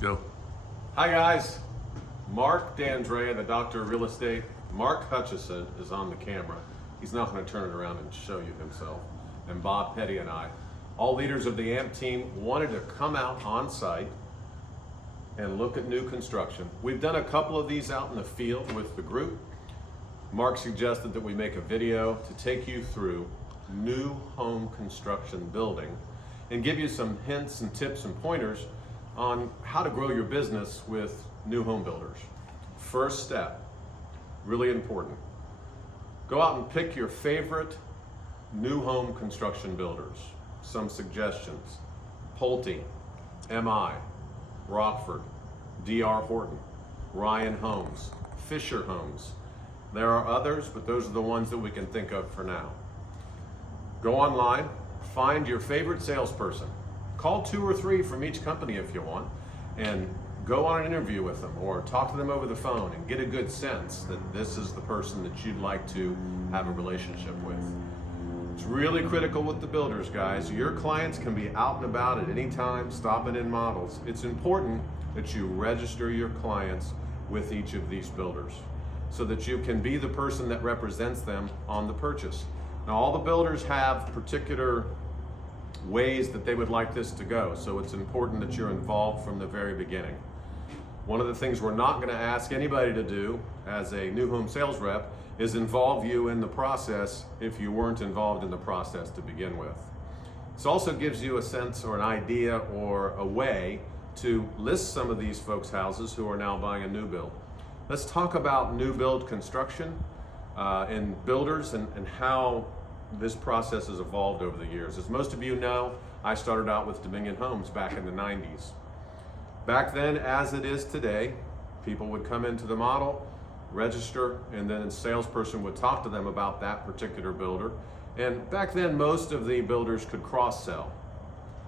Go. Hi guys, Mark D'Andrea, the Doctor of Real Estate. Mark Hutchison is on the camera. He's not going to turn it around and show you himself. And Bob Petty and I, all leaders of the AMP team, wanted to come out on site and look at new construction. We've done a couple of these out in the field with the group. Mark suggested that we make a video to take you through new home construction building and give you some hints and tips and pointers on how to grow your business with new home builders. First step, really important. Go out and pick your favorite new home construction builders. Some suggestions: Pulte, MI, Rockford, DR Horton, Ryan Homes, Fisher Homes. There are others, but those are the ones that we can think of for now. Go online, find your favorite salesperson. Call 2 or 3 from each company if you want, and go on an interview with them or talk to them over the phone and get a good sense that this is the person that you'd like to have a relationship with. It's really critical with the builders, guys. Your clients can be out and about at any time, stopping in models. It's important that you register your clients with each of these builders so that you can be the person that represents them on the purchase. Now, all the builders have particular ways that they would like this to go, so it's important that you're involved from the very beginning. One of the things we're not going to ask anybody to do as a new home sales rep is involve you in the process if you weren't involved in the process to begin with. This also gives you a sense or an idea or a way to list some of these folks' houses who are now buying a new build. Let's talk about new build construction and builders and how this process has evolved over the years. As most of you know, I started out with Dominion Homes back in the 90s. Back then, as it is today, people would come into the model, register, and then a salesperson would talk to them about that particular builder. And back then, most of the builders could cross-sell.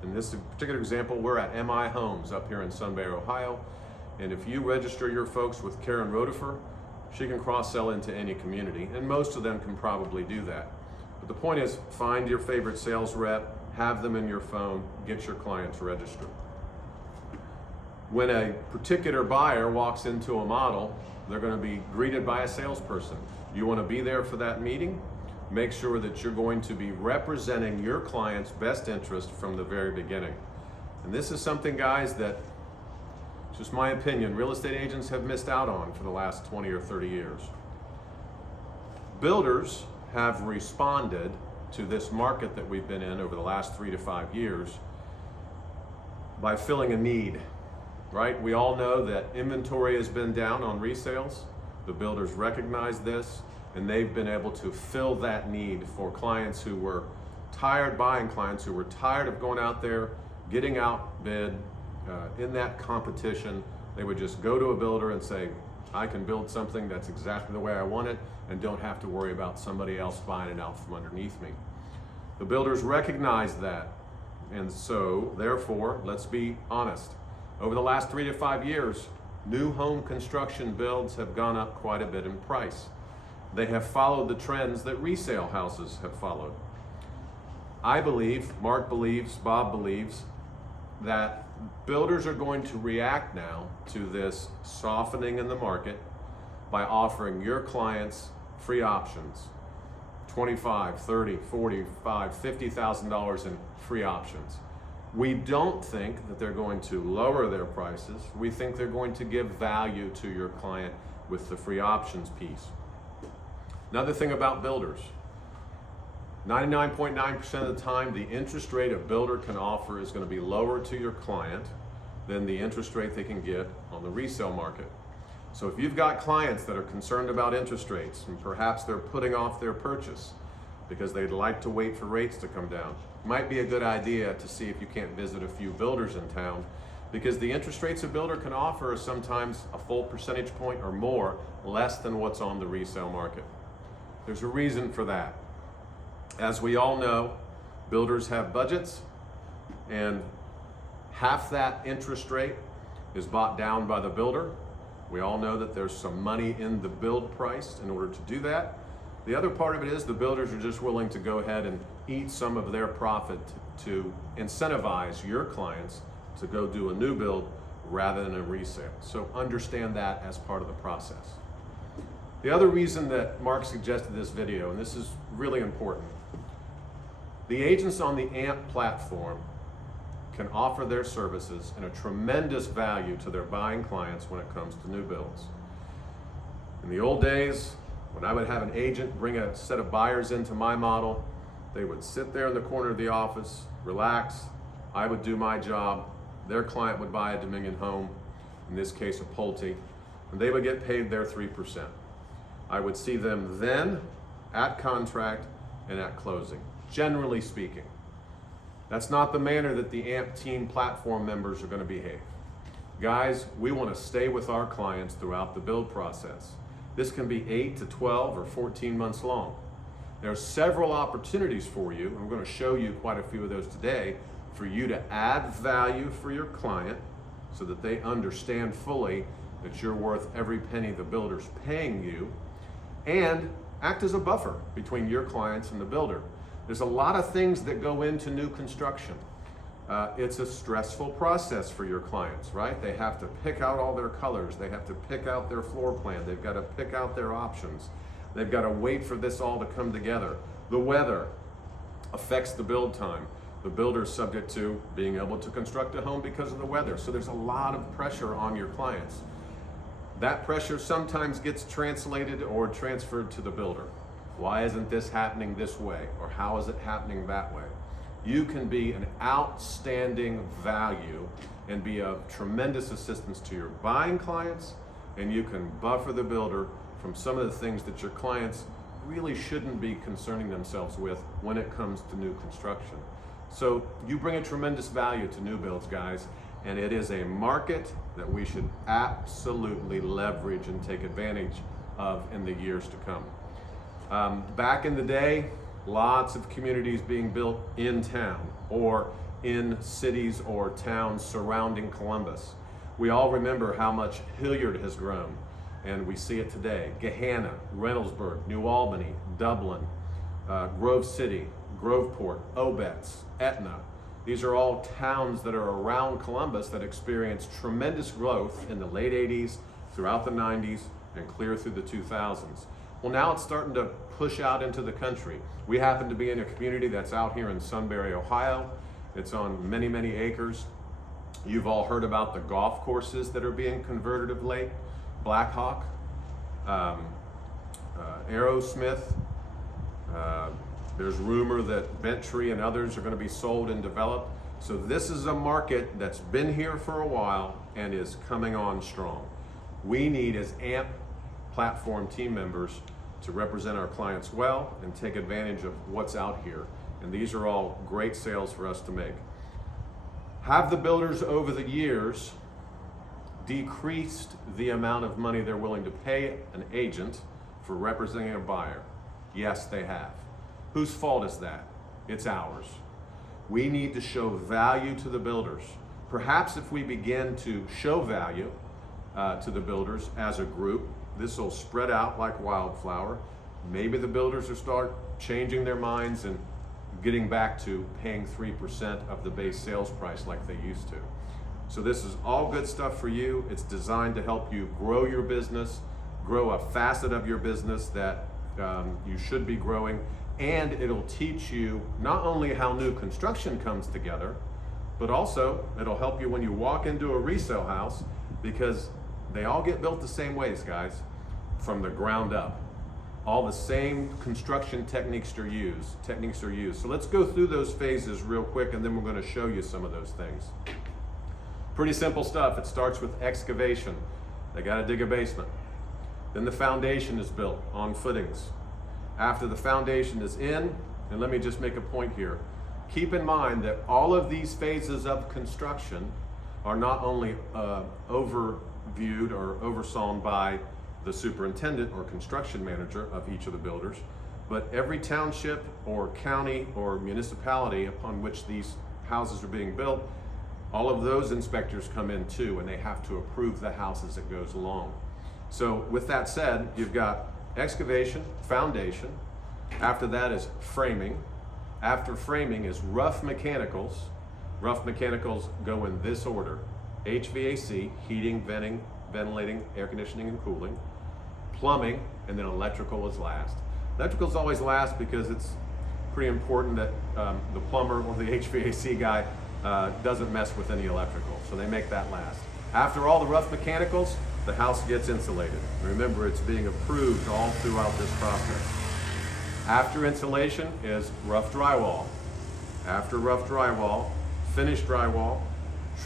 In this particular example, we're at MI Homes up here in Sunbury, Ohio. And if you register your folks with Karen Rotifer, she can cross-sell into any community, and most of them can probably do that. But the point is, find your favorite sales rep, have them in your phone, get your clients registered. When a particular buyer walks into a model, they're going to be greeted by a salesperson. You want to be there for that meeting. Make sure that you're going to be representing your client's best interest from the very beginning. And this is something, guys, that, just my opinion, real estate agents have missed out on for the last 20 or 30 years. Builders have responded to this market that we've been in over the last 3 to 5 years by filling a need, right? We all know that inventory has been down on resales. The builders recognize this, and they've been able to fill that need for clients who were tired, buying clients who were tired of going out there, getting outbid in that competition. They would just go to a builder and say, I can build something that's exactly the way I want it and don't have to worry about somebody else buying it out from underneath me. The builders recognize that, and so therefore, let's be honest. Over the last 3 to 5 years, new home construction builds have gone up quite a bit in price. They have followed the trends that resale houses have followed. I believe, Mark believes, Bob believes, that builders are going to react now to this softening in the market by offering your clients free options, $25,000, $30,000, $45,000, $50,000 in free options. We don't think that they're going to lower their prices. We think they're going to give value to your client with the free options piece. Another thing about builders, 99.9% of the time, the interest rate a builder can offer is going to be lower to your client than the interest rate they can get on the resale market. So if you've got clients that are concerned about interest rates and perhaps they're putting off their purchase because they'd like to wait for rates to come down, it might be a good idea to see if you can't visit a few builders in town, because the interest rates a builder can offer are sometimes a full percentage point or more less than what's on the resale market. There's a reason for that. As we all know, builders have budgets, and half that interest rate is bought down by the builder. We all know that there's some money in the build price in order to do that. The other part of it is the builders are just willing to go ahead and eat some of their profit to incentivize your clients to go do a new build rather than a resale. So understand that as part of the process. The other reason that Mark suggested this video, and this is really important, the agents on the AMP platform can offer their services and a tremendous value to their buying clients when it comes to new builds. In the old days, when I would have an agent bring a set of buyers into my model, they would sit there in the corner of the office, relax, I would do my job, their client would buy a Dominion home, in this case a Pulte, and they would get paid their 3%. I would see them then at contract and at closing, generally speaking. That's not the manner that the AMP team platform members are going to behave. Guys, we want to stay with our clients throughout the build process. This can be 8 to 12 or 14 months long. There are several opportunities for you, and we're going to show you quite a few of those today, for you to add value for your client so that they understand fully that you're worth every penny the builder's paying you, and act as a buffer between your clients and the builder. There's a lot of things that go into new construction. It's a stressful process for your clients, right? They have to pick out all their colors. They have to pick out their floor plan. They've got to pick out their options. They've got to wait for this all to come together. The weather affects the build time. The builder is subject to being able to construct a home because of the weather. So there's a lot of pressure on your clients. That pressure sometimes gets translated or transferred to the builder. Why isn't this happening this way? Or how is it happening that way? You can be an outstanding value and be of tremendous assistance to your buying clients, and you can buffer the builder from some of the things that your clients really shouldn't be concerning themselves with when it comes to new construction. So you bring a tremendous value to new builds, guys, and it is a market that we should absolutely leverage and take advantage of in the years to come. Back in the day, lots of communities being built in town or in cities or towns surrounding Columbus. We all remember how much Hilliard has grown, and we see it today. Gahanna, Reynoldsburg, New Albany, Dublin, Grove City, Groveport, Obetz, Etna. These are all towns that are around Columbus that experienced tremendous growth in the late 80s, throughout the 90s, and clear through the 2000s. Well, now it's starting to push out into the country. We happen to be in a community that's out here in Sunbury, Ohio. It's on many, many acres. You've all heard about the golf courses that are being converted of late. Blackhawk, Aerosmith. There's rumor that Bentry and others are going to be sold and developed. So this is a market that's been here for a while and is coming on strong. We need, as AMP platform team members, to represent our clients well and take advantage of what's out here. And these are all great sales for us to make. Have the builders over the years decreased the amount of money they're willing to pay an agent for representing a buyer? Yes, they have. Whose fault is that? It's ours. We need to show value to the builders. Perhaps if we begin to show value to the builders as a group, this will spread out like wildflower. Maybe the builders will start changing their minds and getting back to paying 3% of the base sales price like they used to. So this is all good stuff for you. It's designed to help you grow your business, grow a facet of your business that you should be growing, and it'll teach you not only how new construction comes together, but also it'll help you when you walk into a resale house, because they all get built the same ways, guys, from the ground up. All the same construction techniques are used. So let's go through those phases real quick, and then we're going to show you some of those things. Pretty simple stuff. It starts with excavation. They got to dig a basement. Then the foundation is built on footings. After the foundation is in, and let me just make a point here. Keep in mind that all of these phases of construction are not only overviewed or oversawn by the superintendent or construction manager of each of the builders, but every township or county or municipality upon which these houses are being built, all of those inspectors come in too, and they have to approve the house as it goes along. So with that said, you've got excavation, foundation. After that is framing. After framing is rough mechanicals. Rough mechanicals go in this order: HVAC, heating, venting, ventilating, air conditioning and cooling, plumbing, and then electrical is last. Electrical is always last because it's pretty important that the plumber or the HVAC guy doesn't mess with any electrical, so they make that last. After all the rough mechanicals, the house gets insulated. Remember, it's being approved all throughout this process. After insulation is rough drywall. After rough drywall, finished drywall,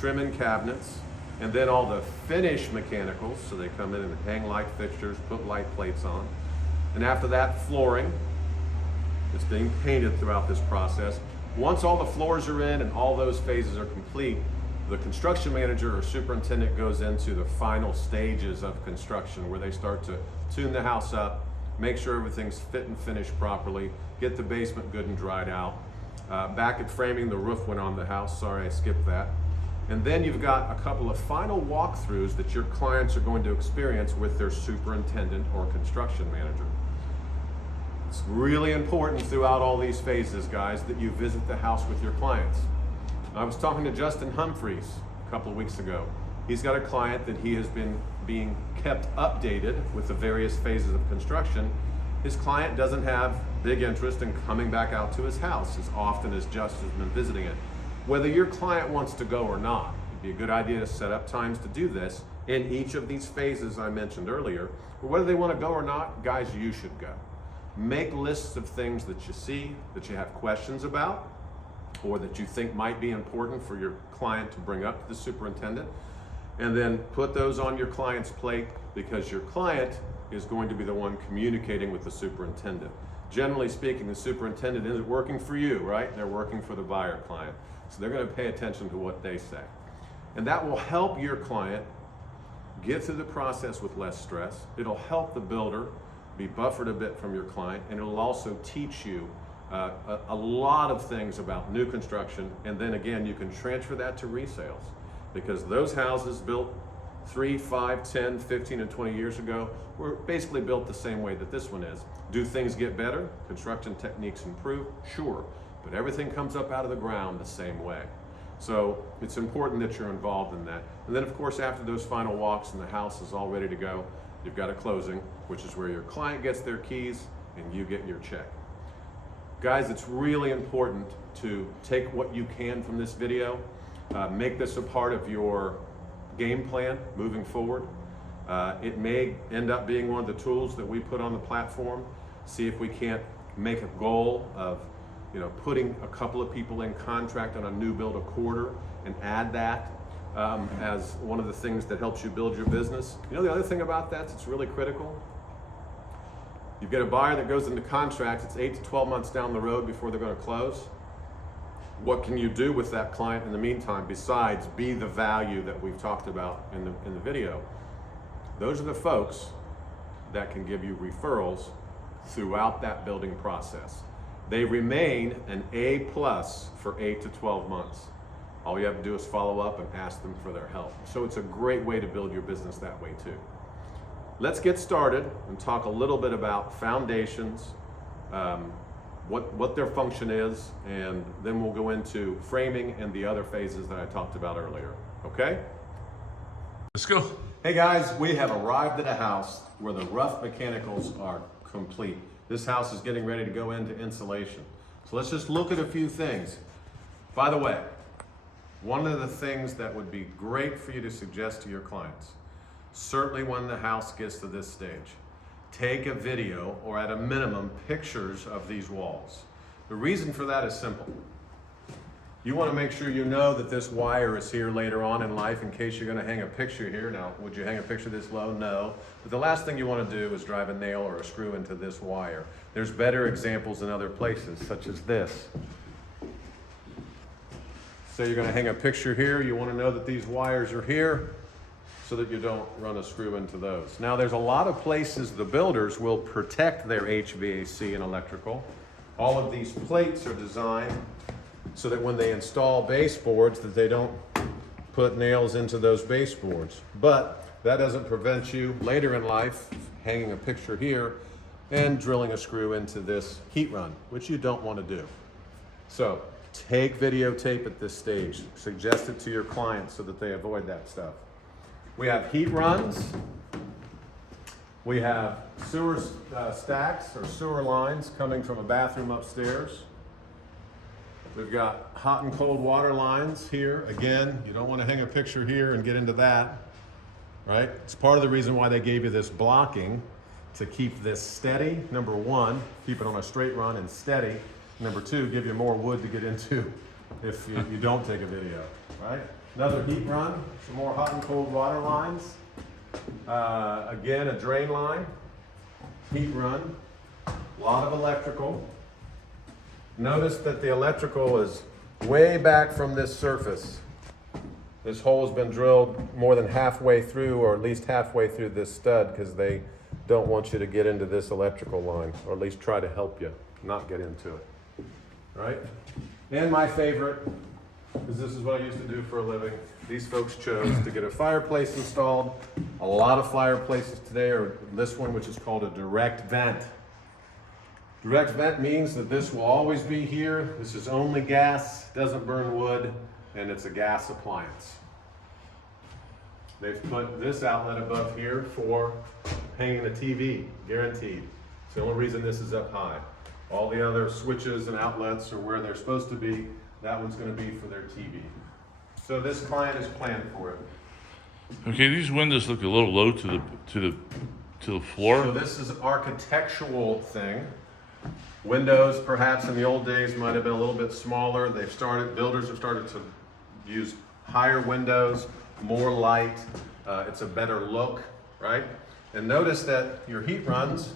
trim and cabinets, and then all the finished mechanicals, so they come in and hang light fixtures, put light plates on. And after that, flooring. It's being painted throughout this process. Once all the floors are in and all those phases are complete, the construction manager or superintendent goes into the final stages of construction where they start to tune the house up, make sure everything's fit and finished properly, get the basement good and dried out. Back at framing, the roof went on the house. Sorry, I skipped that. And then you've got a couple of final walkthroughs that your clients are going to experience with their superintendent or construction manager. It's really important throughout all these phases, guys, that you visit the house with your clients. I was talking to Justin Humphreys a couple of weeks ago. He's got a client that he has been being kept updated with the various phases of construction. His client doesn't have big interest in coming back out to his house as often as Justin's been visiting it. Whether your client wants to go or not, it'd be a good idea to set up times to do this in each of these phases I mentioned earlier. But whether they want to go or not, guys, you should go. Make lists of things that you see, that you have questions about, or that you think might be important for your client to bring up to the superintendent, and then put those on your client's plate because your client is going to be the one communicating with the superintendent. Generally speaking, the superintendent isn't working for you, right? They're working for the buyer client. So they're going to pay attention to what they say. And that will help your client get through the process with less stress. It'll help the builder be buffered a bit from your client, and it'll also teach you a lot of things about new construction, and then again you can transfer that to resales because those houses built 3, 5, 10, 15, and 20 years ago were basically built the same way that this one is. Do things get better? Construction techniques improve? Sure, but everything comes up out of the ground the same way. So it's important that you're involved in that. And then of course after those final walks and the house is all ready to go, you've got a closing, which is where your client gets their keys and you get your check. Guys, it's really important to take what you can from this video, make this a part of your game plan moving forward. It may end up being one of the tools that we put on the platform. See if we can't make a goal of putting a couple of people in contract on a new build a quarter and add that as one of the things that helps you build your business. The other thing about that that's really critical, you've got a buyer that goes into contract, it's 8 to 12 months down the road before they're going to close. What can you do with that client in the meantime besides be the value that we've talked about in the video? Those are the folks that can give you referrals throughout that building process. They remain an A+ for 8 to 12 months. All you have to do is follow up and ask them for their help. So it's a great way to build your business that way too. Let's get started and talk a little bit about foundations, what their function is, and then we'll go into framing and the other phases that I talked about earlier. Okay? Let's go. Hey guys, we have arrived at a house where the rough mechanicals are complete. This house is getting ready to go into insulation. So let's just look at a few things. By the way, one of the things that would be great for you to suggest to your clients, certainly when the house gets to this stage, take a video or at a minimum pictures of these walls. The reason for that is simple. You want to make sure you know that this wire is here later on in life in case you're going to hang a picture here. Now, would you hang a picture this low? No. But the last thing you want to do is drive a nail or a screw into this wire. There's better examples in other places, such as this. So you're going to hang a picture here. You want to know that these wires are here so that you don't run a screw into those. Now, there's a lot of places the builders will protect their HVAC and electrical. All of these plates are designed so that when they install baseboards that they don't put nails into those baseboards. But that doesn't prevent you later in life hanging a picture here and drilling a screw into this heat run, which you don't want to do. So take videotape at this stage. Suggest it to your clients so that they avoid that stuff. We have heat runs. We have sewer stacks or sewer lines coming from a bathroom upstairs. We've got hot and cold water lines here. Again, you don't want to hang a picture here and get into that, right? It's part of the reason why they gave you this blocking, to keep this steady. Number one, keep it on a straight run and steady. Number two, give you more wood to get into if you don't take a video, right? Another heat run, some more hot and cold water lines. Again, a drain line, heat run, a lot of electrical. Notice that the electrical is way back from this surface. This hole has been drilled more than halfway through, or at least halfway through this stud, because they don't want you to get into this electrical line, or at least try to help you not get into it, right? And my favorite, because this is what I used to do for a living, these folks chose to get a fireplace installed. A lot of fireplaces today are this one, which is called a direct vent. Direct vent means that this will always be here. This is only gas, doesn't burn wood, and it's a gas appliance. They've put this outlet above here for hanging a TV, guaranteed. It's the only reason this is up high. All the other switches and outlets are where they're supposed to be. That one's going to be for their TV. So this client is planned for it. Okay, these windows look a little low to the floor. So this is an architectural thing. Windows, perhaps in the old days, might have been a little bit smaller. Builders have started to use higher windows, more light. It's a better look, right? And notice that your heat runs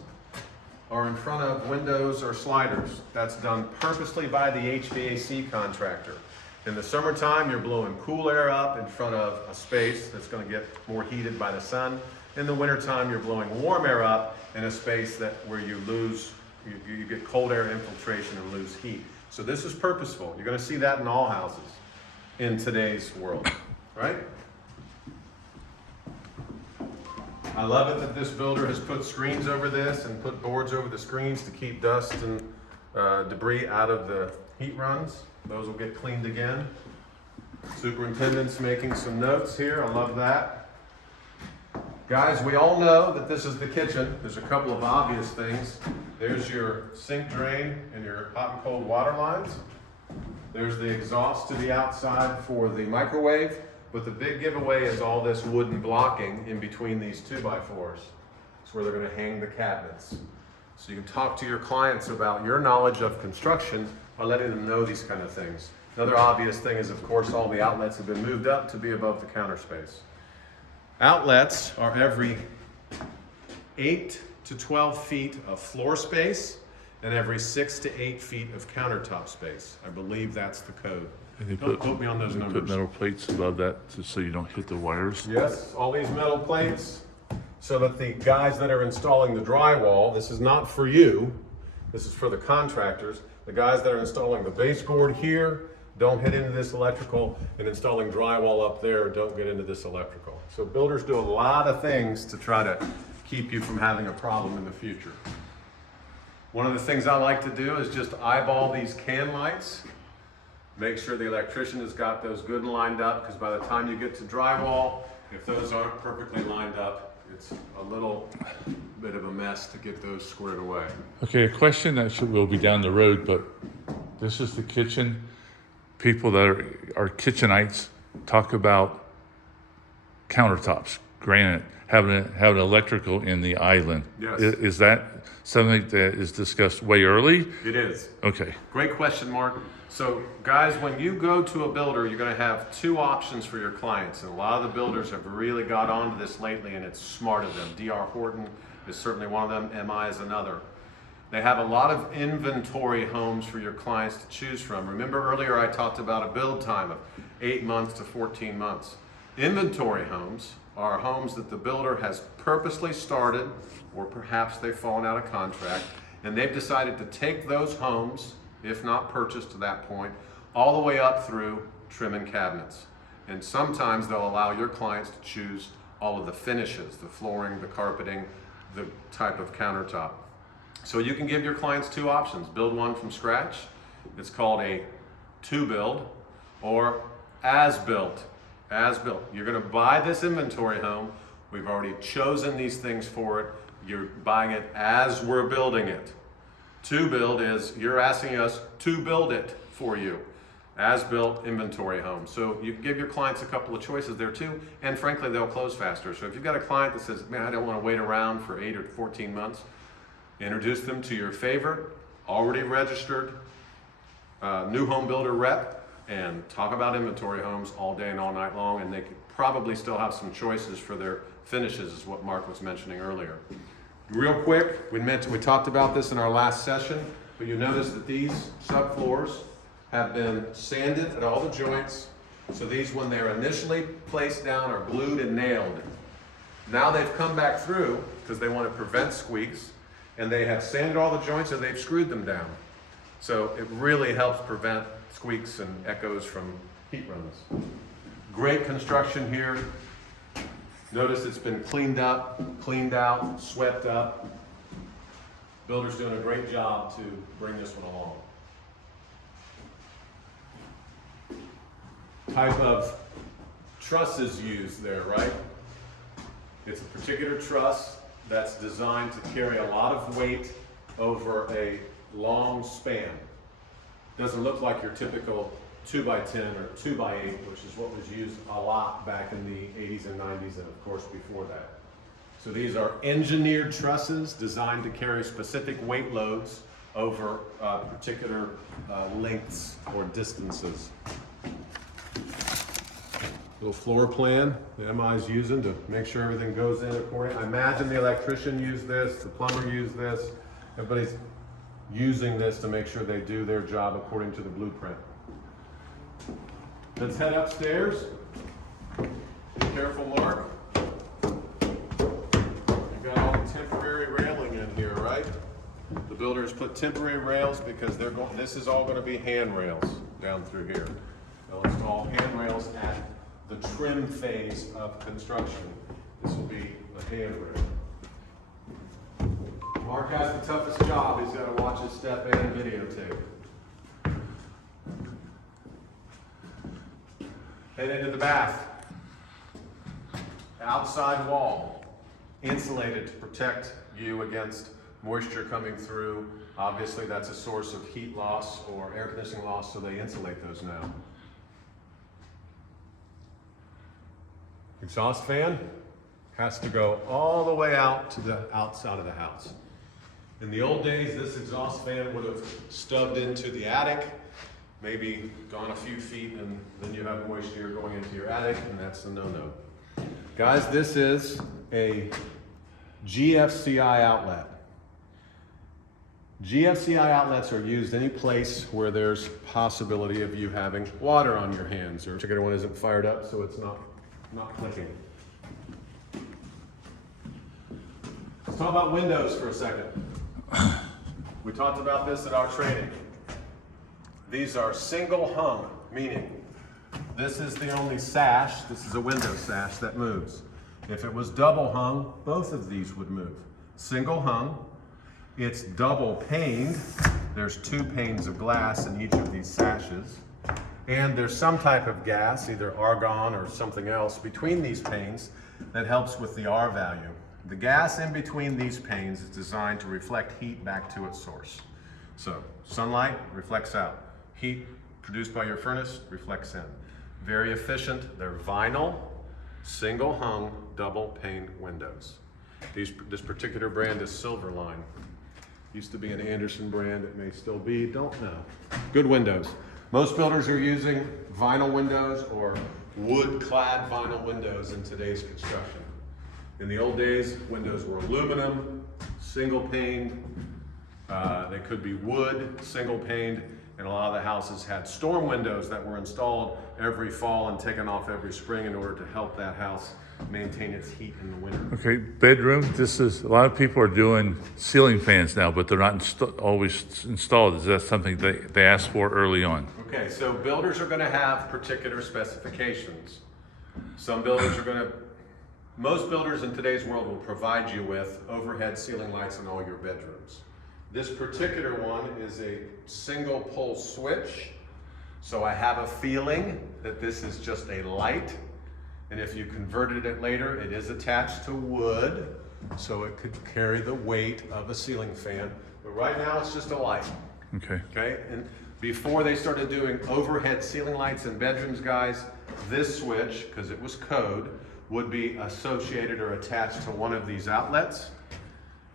are in front of windows or sliders. That's done purposely by the HVAC contractor. In the summertime, you're blowing cool air up in front of a space that's going to get more heated by the sun. In the wintertime, you're blowing warm air up in a space where you get cold air infiltration and lose heat. So this is purposeful. You're going to see that in all houses in today's world, right? I love it that this builder has put screens over this and put boards over the screens to keep dust and debris out of the heat runs. Those will get cleaned again. Superintendent's making some notes here. I love that. Guys, we all know that this is the kitchen. There's a couple of obvious things. There's your sink drain and your hot and cold water lines. There's the exhaust to the outside for the microwave. But the big giveaway is all this wooden blocking in between these 2x4s. It's where they're going to hang the cabinets. So you can talk to your clients about your knowledge of construction by letting them know these kind of things. Another obvious thing is, of course, all the outlets have been moved up to be above the counter space. Outlets are every 8 to 12 feet of floor space and every 6 to 8 feet of countertop space. I believe that's the code. Don't quote me on those numbers. Put metal plates above that so you don't hit the wires. Yes, all these metal plates so that the guys that are installing the drywall, this is not for you, this is for the contractors. The guys that are installing the baseboard here don't hit into this electrical, and installing drywall up there don't get into this electrical. So builders do a lot of things to try to keep you from having a problem in the future. One of the things I like to do is just eyeball these can lights. Make sure the electrician has got those good and lined up, because by the time you get to drywall, if those aren't perfectly lined up, it's a little bit of a mess to get those squared away. Okay, a question that will be down the road, but this is the kitchen. People that are kitchenites talk about countertops, granite, having electrical in the island. Yes. Is that something that is discussed way early? It is. Okay. Great question, Mark. So guys, when you go to a builder, you're going to have two options for your clients. And a lot of the builders have really got onto this lately, and it's smart of them. D.R. Horton is certainly one of them. MI is another. They have a lot of inventory homes for your clients to choose from. Remember earlier I talked about a build time of 8 months to 14 months. Inventory homes are homes that the builder has purposely started, or perhaps they've fallen out of contract, and they've decided to take those homes, if not purchased to that point, all the way up through trim and cabinets. And sometimes they'll allow your clients to choose all of the finishes, the flooring, the carpeting, the type of countertop. So you can give your clients two options. Build one from scratch. It's called a to build, or as built. As built. You're going to buy this inventory home. We've already chosen these things for it. You're buying it as we're building it. To build is you're asking us to build it for you. As built inventory home. So you give your clients a couple of choices there too, and frankly, they'll close faster. So if you've got a client that says, man, I don't want to wait around for 8 or 14 months, introduce them to your favorite, already registered new home builder rep, and talk about inventory homes all day and all night long, and they could probably still have some choices for their finishes, is what Mark was mentioning earlier. Real quick, we talked about this in our last session, but you notice that these subfloors have been sanded at all the joints. So these, when they're initially placed down, are glued and nailed. Now they've come back through because they want to prevent squeaks, and they have sanded all the joints and they've screwed them down. So it really helps prevent squeaks and echoes from heat runs. Great construction here. Notice it's been cleaned up, cleaned out, swept up. Builder's doing a great job to bring this one along. Type of trusses used there, right? It's a particular truss that's designed to carry a lot of weight over a long span. Doesn't look like your typical 2x10 or 2x8, which is what was used a lot back in the 80s and 90s, and of course before that. So these are engineered trusses designed to carry specific weight loads over particular lengths or distances. Little floor plan the MI is using to make sure everything goes in according. I imagine the electrician used this, the plumber used this. Everybody's using this to make sure they do their job according to the blueprint. Let's head upstairs. Be careful, Mark. You've got all the temporary railing in here, right? The builder has put temporary rails because they're going. This is all going to be handrails down through here. They'll install handrails at the trim phase of construction. This will be the handrail. Mark has the toughest job. He's got to watch his step and videotape. Head into the bath. Outside wall, insulated to protect you against moisture coming through. Obviously, that's a source of heat loss or air conditioning loss, so they insulate those now. Exhaust fan has to go all the way out to the outside of the house. In the old days, this exhaust fan would have stubbed into the attic, maybe gone a few feet, and then you have moisture going into your attic, and that's a no-no. Guys, this is a GFCI outlet. GFCI outlets are used any place where there's possibility of you having water on your hands, or particular one isn't fired up, so it's not clicking. Let's talk about windows for a second. We talked about this at our training. These are single hung, meaning this is the only sash, this is a window sash that moves. If it was double hung, both of these would move. Single hung, it's double paned. There's 2 panes of glass in each of these sashes. And there's some type of gas, either argon or something else, between these panes that helps with the R value. The gas in between these panes is designed to reflect heat back to its source. So sunlight reflects out. Heat produced by your furnace reflects in. Very efficient. They're vinyl, single hung, double paned windows. This particular brand is Silverline. Used to be an Anderson brand, it may still be, don't know. Good windows. Most builders are using vinyl windows or wood-clad vinyl windows in today's construction. In the old days, windows were aluminum, single paned. They could be wood, single paned, and a lot of the houses had storm windows that were installed every fall and taken off every spring in order to help that house maintain its heat in the winter. Okay, bedroom. This is, a lot of people are doing ceiling fans now, but they're not always installed. Is that something they asked for early on? Okay, so builders are going to have particular specifications. Some builders are going to, most builders in today's world will provide you with overhead ceiling lights in all your bedrooms. This particular one is a single pole switch So I have a feeling that this is just a light, and if you converted it later, it is attached to wood, so it could carry the weight of a ceiling fan. But right now it's just a light. Okay. Okay, and before they started doing overhead ceiling lights in bedrooms, guys, this switch, because it was code, would be associated or attached to one of these outlets,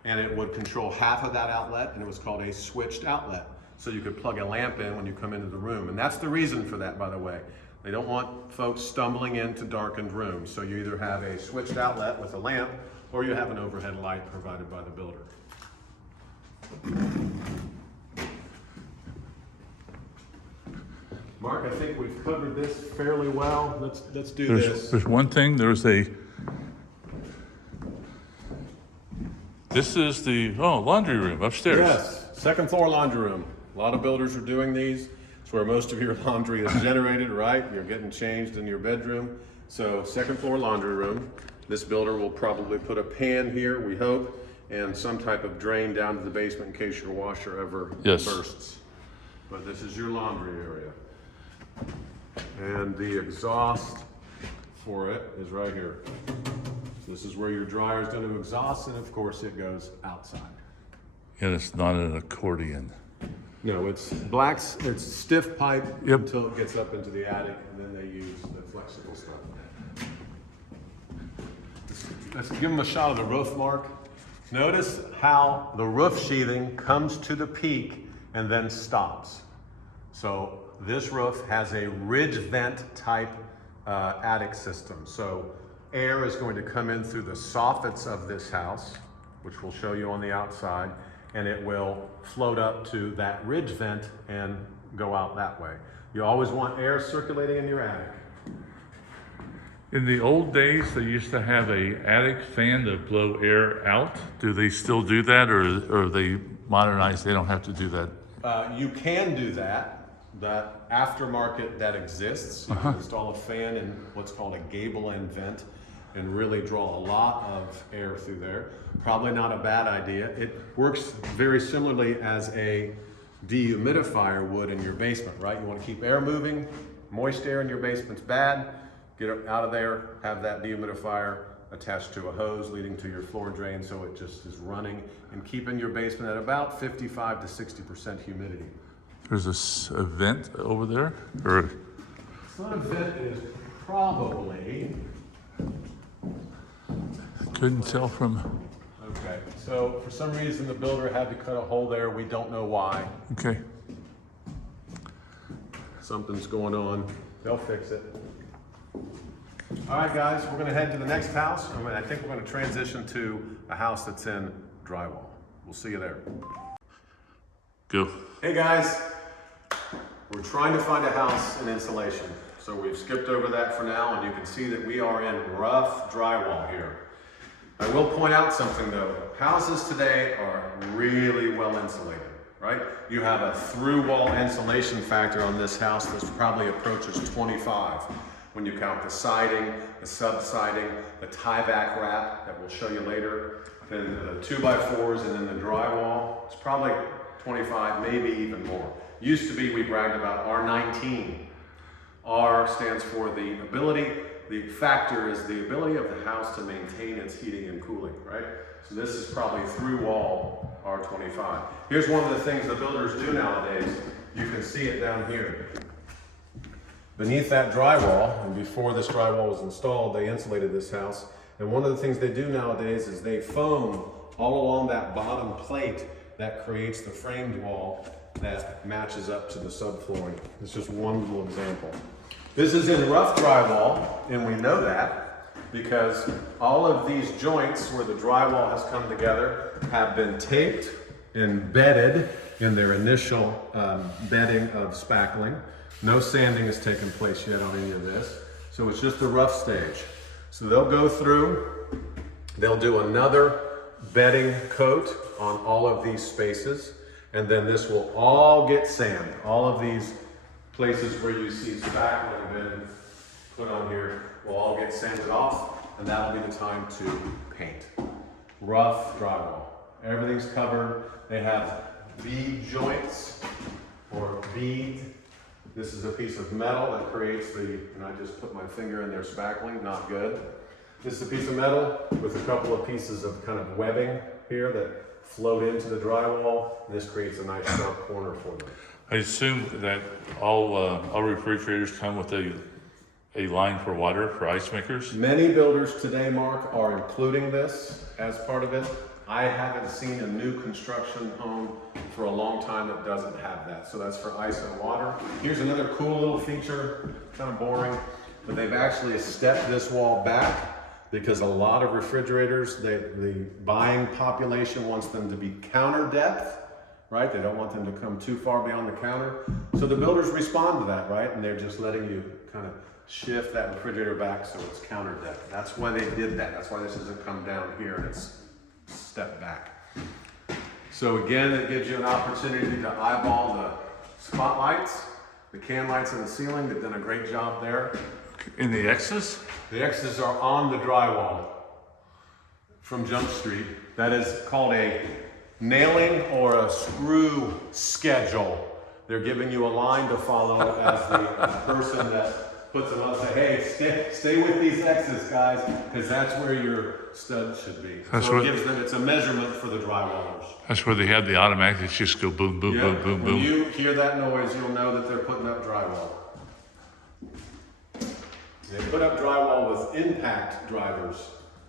and it would control half of that outlet, and it was called a switched outlet. So you could plug a lamp in when you come into the room, and that's the reason for that, by the way. They don't want folks stumbling into darkened rooms, so you either have a switched outlet with a lamp, or you have an overhead light provided by the builder. Mark, I think we've covered this fairly well. Let's do this. There's one thing, this is the, laundry room upstairs. Yes, second floor laundry room. A lot of builders are doing these. It's where most of your laundry is generated, right? You're getting changed in your bedroom. So second floor laundry room. This builder will probably put a pan here, we hope, and some type of drain down to the basement in case your washer ever bursts. But this is your laundry area. And the exhaust for it is right here. This is where your dryer is going to exhaust, and of course it goes outside. And it's not an accordion. No, it's stiff pipe until it gets up into the attic, and then they use the flexible stuff. Let's give them a shot of the roof, Mark. Notice how the roof sheathing comes to the peak and then stops. So this roof has a ridge vent type attic system. So air is going to come in through the soffits of this house, which we'll show you on the outside, and it will float up to that ridge vent and go out that way. You always want air circulating in your attic. In the old days, they used to have a attic fan to blow air out. Do they still do that, or are they modernized? They don't have to do that. You can do that. That aftermarket that exists. You can install a fan in what's called a gable end vent and really draw a lot of air through there. Probably not a bad idea. It works very similarly as a dehumidifier would in your basement, right? You want to keep air moving. Moist air in your basement's bad. Get it out of there, have that dehumidifier attached to a hose leading to your floor drain so it just is running and keeping your basement at about 55 to 60% humidity. There's a vent over there, or It's not a vent, it is probably. couldn't tell from. Okay, so for some reason the builder had to cut a hole there. We don't know why. Okay. Something's going on. They'll fix it. All right, guys, we're going to head to the next house. I think we're going to transition to a house that's in drywall. We'll see you there. Go. Hey, guys. We're trying to find a house in insulation. So we've skipped over that for now, and you can see that we are in rough drywall here. I will point out something though. Houses today are really well insulated, right? You have a through wall insulation factor on this house that probably approaches 25. When you count the siding, the subsiding, the tie-back wrap that we'll show you later, then the 2x4s and then the drywall, it's probably 25, maybe even more. Used to be, we bragged about R19. R stands for the ability, the factor is the ability of the house to maintain its heating and cooling, right? So this is probably through wall R25. Here's one of the things the builders do nowadays. You can see it down here. Beneath that drywall, and before this drywall was installed, they insulated this house. And one of the things they do nowadays is they foam all along that bottom plate that creates the framed wall that matches up to the subflooring. It's just one little example. This is in rough drywall, and we know that because all of these joints where the drywall has come together have been taped and bedded in their initial bedding of spackling. No sanding has taken place yet on any of this. So it's just a rough stage. So they'll go through, they'll do another bedding coat on all of these spaces, and then this will all get sanded. All of these places where you see spackling been put on here will all get sanded off, and that'll be the time to paint. Rough drywall. Everything's covered. They have bead joints or bead This is a piece of metal that creates and I just put my finger in there spackling, not good. This is a piece of metal with a couple of pieces of kind of webbing here that float into the drywall. And this creates a nice sharp corner for them. I assume that all refrigerators come with a line for water for ice makers. Many builders today, Mark, are including this as part of it. I haven't seen a new construction home for a long time that doesn't have that. So that's for ice and water. Here's another cool little feature, kind of boring, but they've actually stepped this wall back because a lot of refrigerators, the buying population wants them to be counter depth, right? They don't want them to come too far beyond the counter. So the builders respond to that, right? And they're just letting you kind of shift that refrigerator back so it's counter depth. That's why they did that. That's why this doesn't come down here and it's step back. So again, it gives you an opportunity to eyeball the spotlights, the can lights in the ceiling. They've done a great job there. In the X's? The X's are on the drywall from Jump Street. That is called a nailing or a screw schedule. They're giving you a line to follow as the person that puts them on, say, hey, stay with these X's, guys, because that's where your stud should be. So it gives them, it's a measurement for the drywallers. That's where they have the automatic that just go boom, boom, boom, boom, boom. When you hear that noise, you'll know that they're putting up drywall. They put up drywall with impact drivers.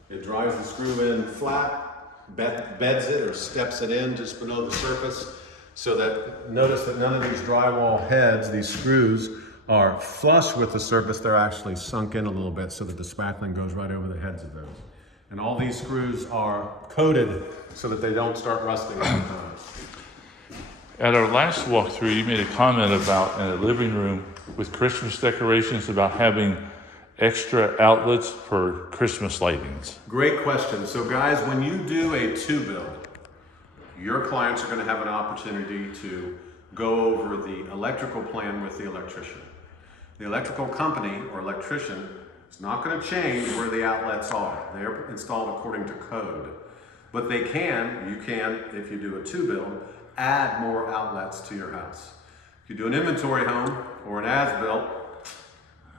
It drives the screw in flat, beds it or steps it in just below the surface, so that, notice that none of these drywall heads, these screws, are flush with the surface. They're actually sunk in a little bit so that the spackling goes right over the heads of those. And all these screws are coated so that they don't start rusting over time. At our last walkthrough, you made a comment about in a living room with Christmas decorations about having extra outlets for Christmas lightings. Great question. So guys, when you do a two-build, your clients are going to have an opportunity to go over the electrical plan with the electrician. The electrical company or electrician is not going to change where the outlets are. They're installed according to code. But you can, if you do a two-build, add more outlets to your house. If you do an inventory home or an as-built,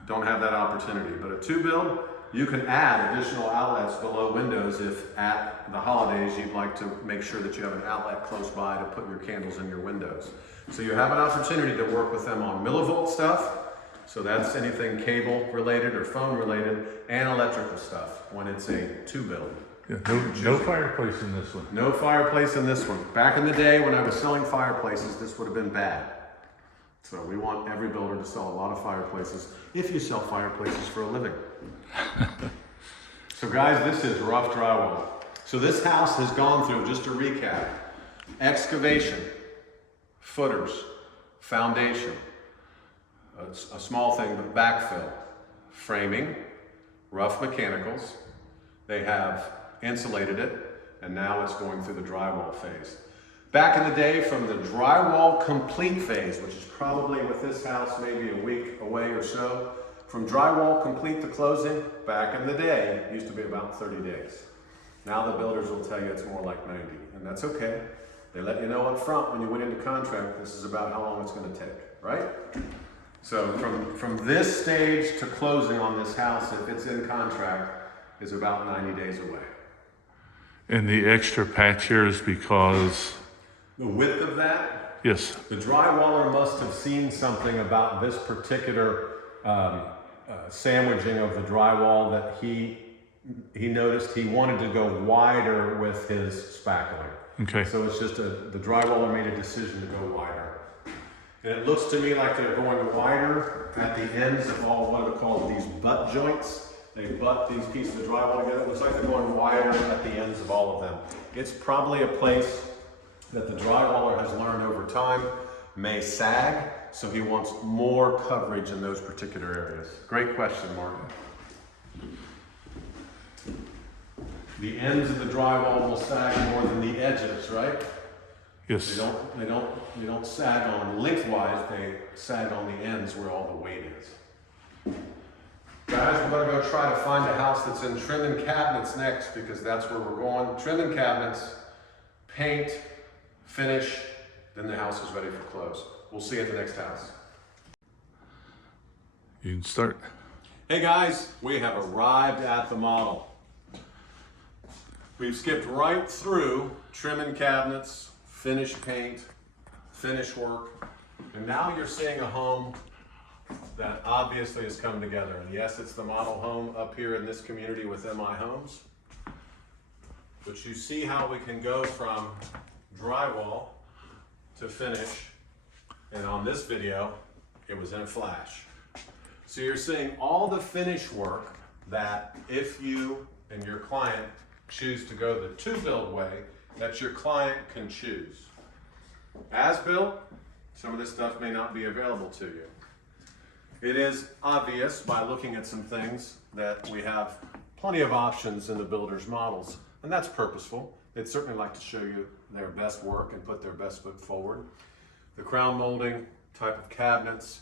don't have that opportunity. But a two-build, you can add additional outlets below windows if at the holidays you'd like to make sure that you have an outlet close by to put your candles in your windows. So you have an opportunity to work with them on millivolt stuff. So that's anything cable related or phone related, and electrical stuff when it's a two-build. Yeah, no fireplace in this one. No fireplace in this one. Back in the day when I was selling fireplaces, this would have been bad. So we want every builder to sell a lot of fireplaces if you sell fireplaces for a living. So guys, this is rough drywall. So this house has gone through, just to recap, excavation, footers, foundation, a small thing, but backfill, framing, rough mechanicals. They have insulated it, and now it's going through the drywall phase. Back in the day, from the drywall complete phase, which is probably with this house maybe a week away or so, from drywall complete to closing, back in the day, it used to be about 30 days. Now the builders will tell you it's more like 90, and that's okay. They let you know up front when you went into contract, this is about how long it's going to take, right? So from this stage to closing on this house, if it's in contract, is about 90 days away. And the extra patch here is because... The width of that? Yes. The drywaller must have seen something about this particular sandwiching of the drywall that he noticed he wanted to go wider with his spackling. Okay. So it's just the drywaller made a decision to go wider. And it looks to me like they're going wider at the ends of all what are called these butt joints. They butt these pieces of drywall together. It looks like they're going wider at the ends of all of them. It's probably a place that the drywaller has learned over time may sag, so he wants more coverage in those particular areas. Great question, Mark. The ends of the drywall will sag more than the edges, right? Yes. They don't sag on lengthwise, they sag on the ends where all the weight is. Guys, we're gonna go try to find a house that's in trim and cabinets next, because that's where we're going. Trim and cabinets, paint, finish, then the house is ready for close. We'll see you at the next house. You can start. Hey guys, we have arrived at the model. We've skipped right through trimming cabinets, finish paint, finish work, and now you're seeing a home that obviously has come together. And yes, it's the model home up here in this community with MI Homes. But you see how we can go from drywall to finish. And on this video, it was in a flash. So you're seeing all the finish work that if you and your client choose to go the to-build way, that your client can choose. As built, some of this stuff may not be available to you. It is obvious by looking at some things that we have plenty of options in the builder's models, and that's purposeful. They'd certainly like to show you their best work and put their best foot forward. The crown molding type of cabinets,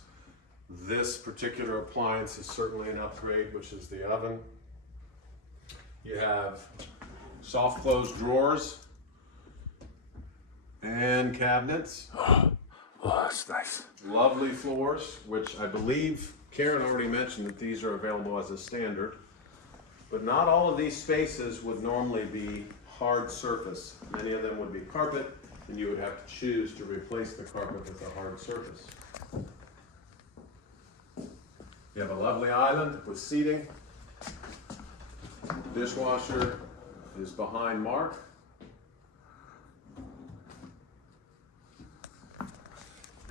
this particular appliance is certainly an upgrade, which is the oven. You have soft close drawers and cabinets. Oh, that's nice. Lovely floors, which I believe Karen already mentioned that these are available as a standard. But not all of these spaces would normally be hard surface. Many of them would be carpet, and you would have to choose to replace the carpet with a hard surface. You have a lovely island with seating. Dishwasher is behind Mark.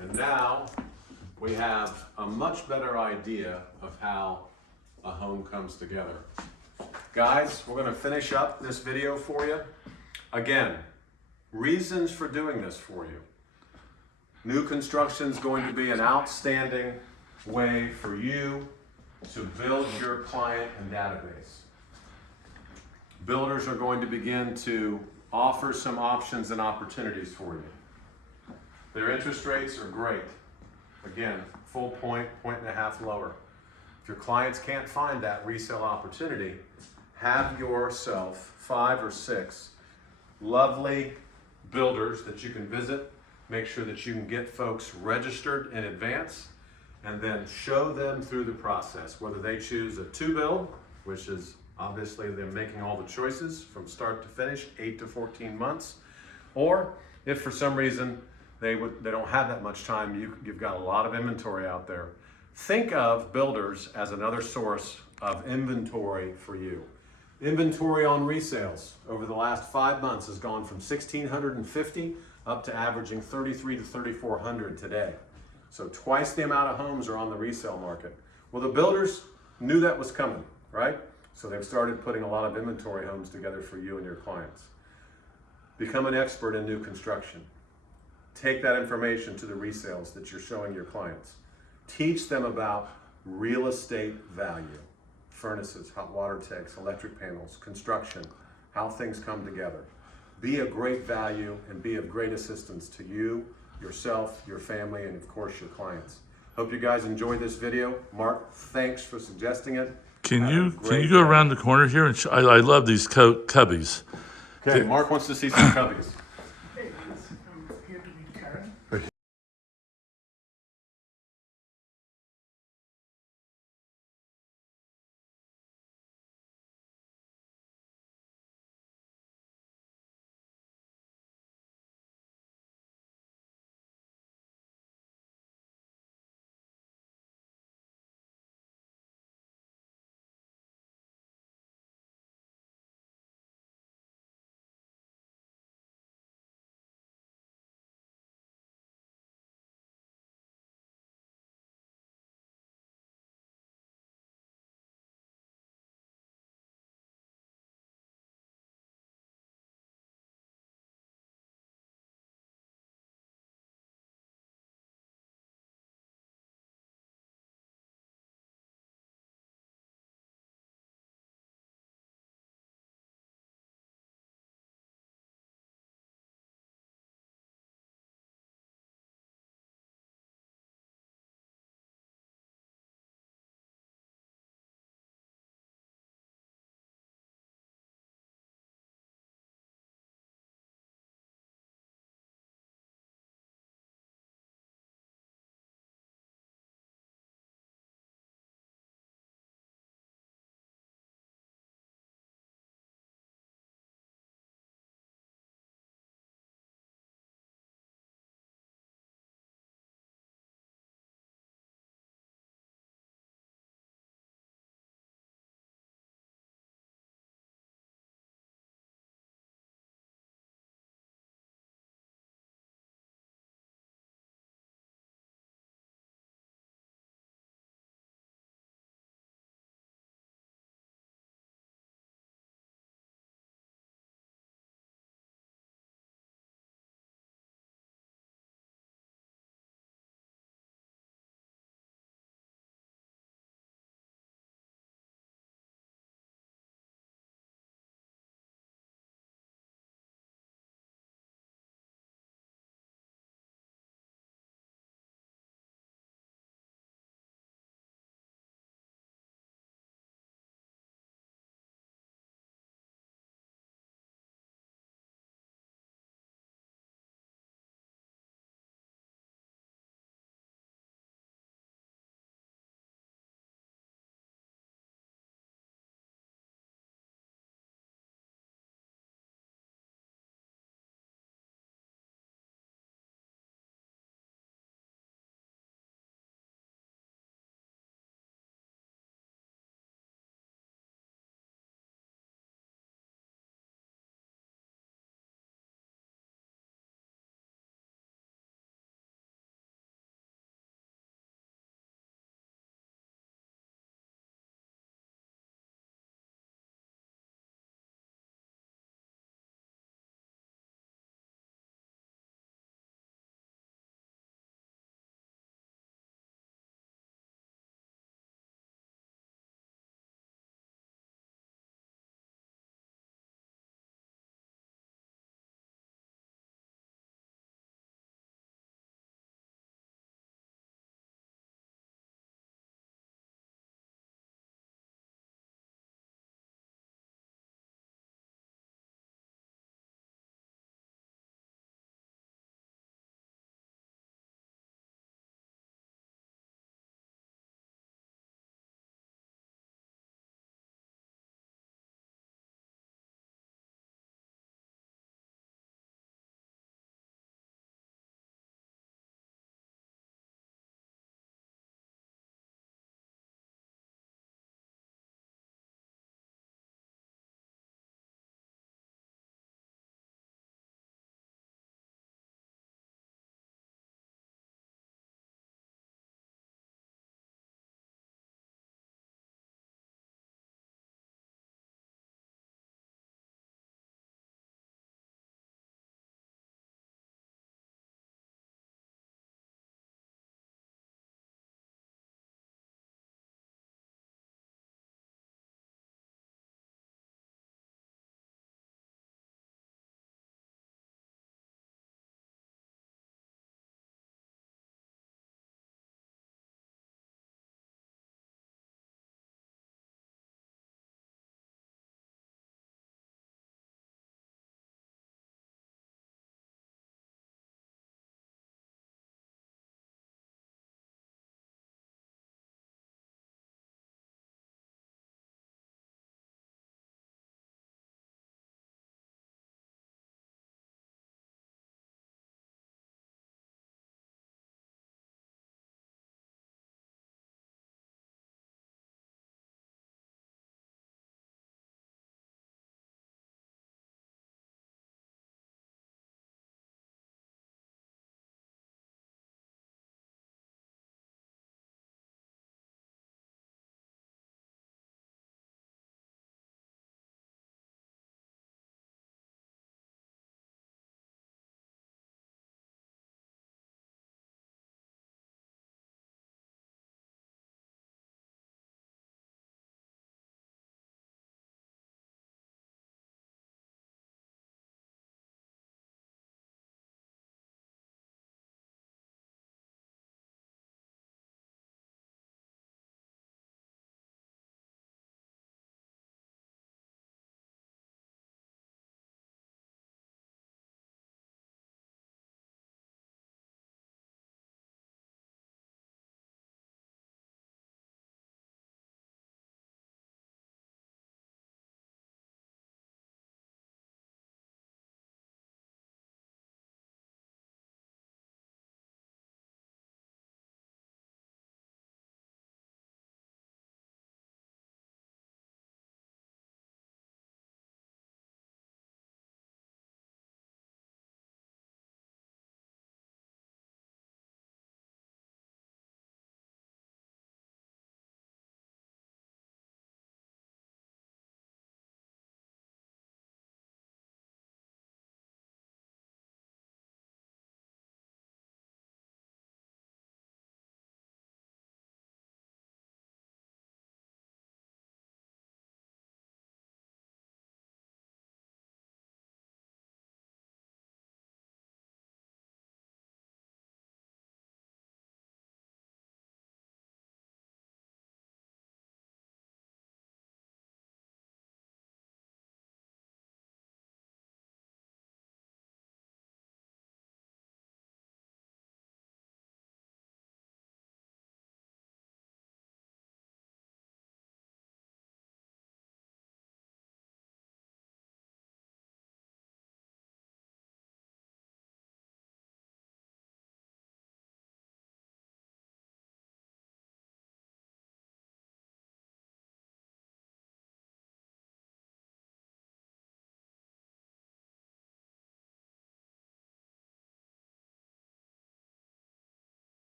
And now we have a much better idea of how a home comes together. Guys, we're going to finish up this video for you. Again, reasons for doing this for you. New construction is going to be an outstanding way for you to build your client and database. Builders are going to begin to offer some options and opportunities for you. Their interest rates are great. Again, full point, 1.5 lower. If your clients can't find that resale opportunity, have yourself 5 or 6 lovely builders that you can visit. Make sure that you can get folks registered in advance and then show them through the process, whether they choose a to-build, which is obviously they're making all the choices from start to finish, 8 to 14 months, or if for some reason they don't have that much time, you've got a lot of inventory out there. Think of builders as another source of inventory for you. Inventory on resales over the last 5 months has gone from 1,650 up to averaging 3,300 to 3,400 today. So twice the amount of homes are on the resale market. Well, the builders knew that was coming, right? So they've started putting a lot of inventory homes together for you and your clients. Become an expert in new construction. Take that information to the resales that you're showing your clients. Teach them about real estate value. Furnaces, hot water tanks, electric panels, construction, how things come together. Be a great value and be of great assistance to you, yourself, your family, and of course your clients. Hope you guys enjoyed this video. Mark, thanks for suggesting it. Can you go around the corner here and I love these cubbies. Okay, Mark wants to see some cubbies. Hey, I'm here to meet Karen.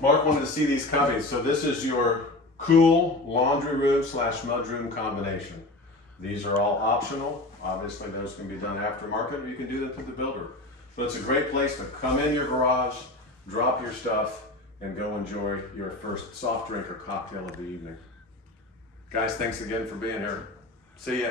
Mark wanted to see these cubbies. So this is your cool laundry room slash mudroom combination. These are all optional. Obviously those can be done aftermarket, or you can do them through the builder. But it's a great place to come in your garage, drop your stuff, and go enjoy your first soft drink or cocktail of the evening. Guys, thanks again for being here. See ya.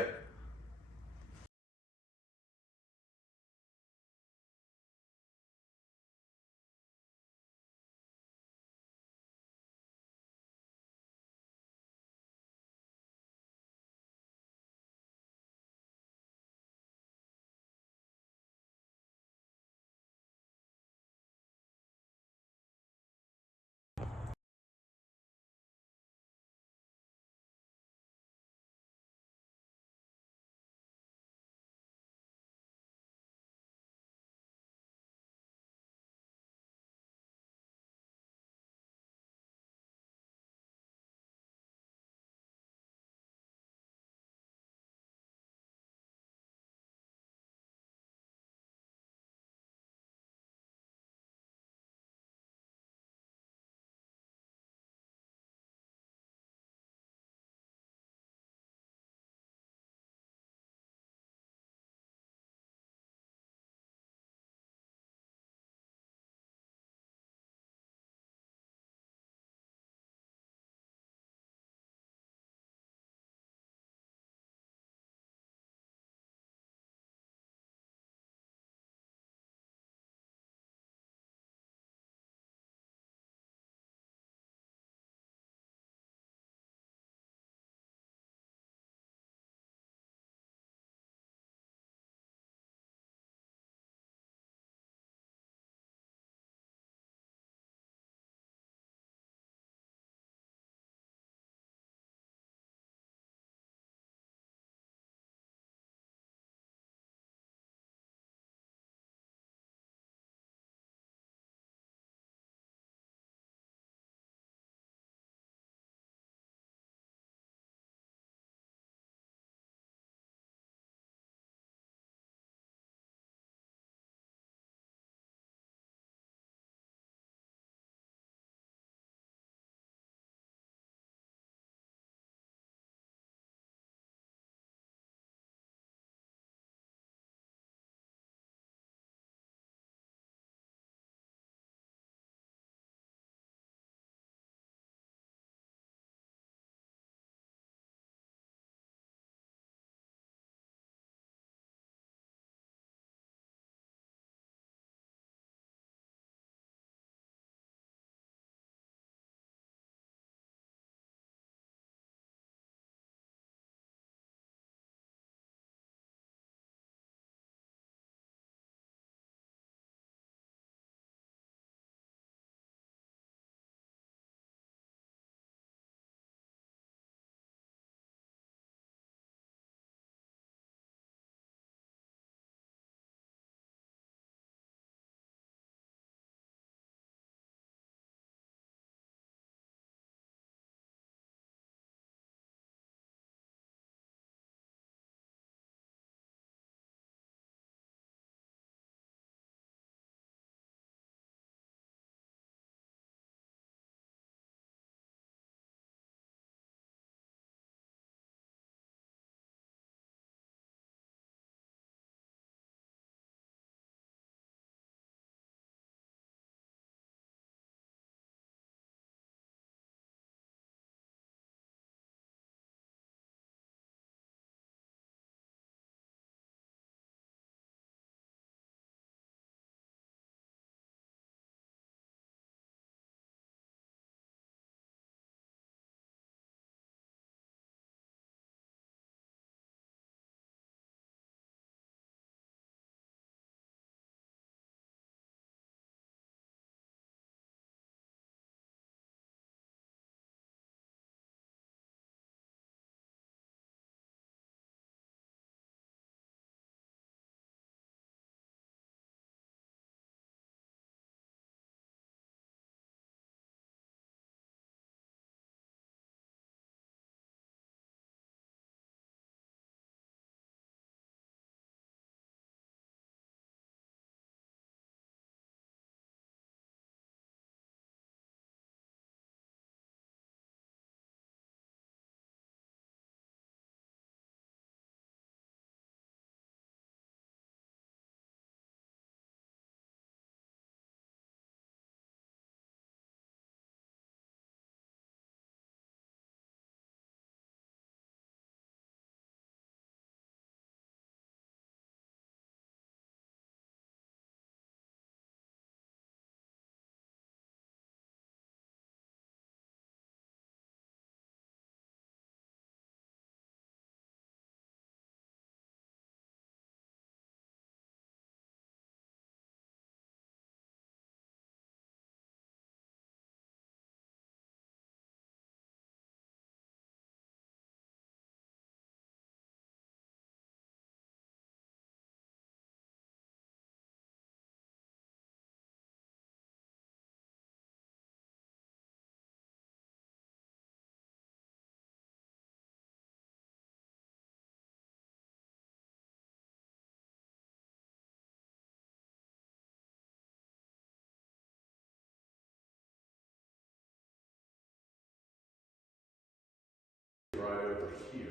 right over here.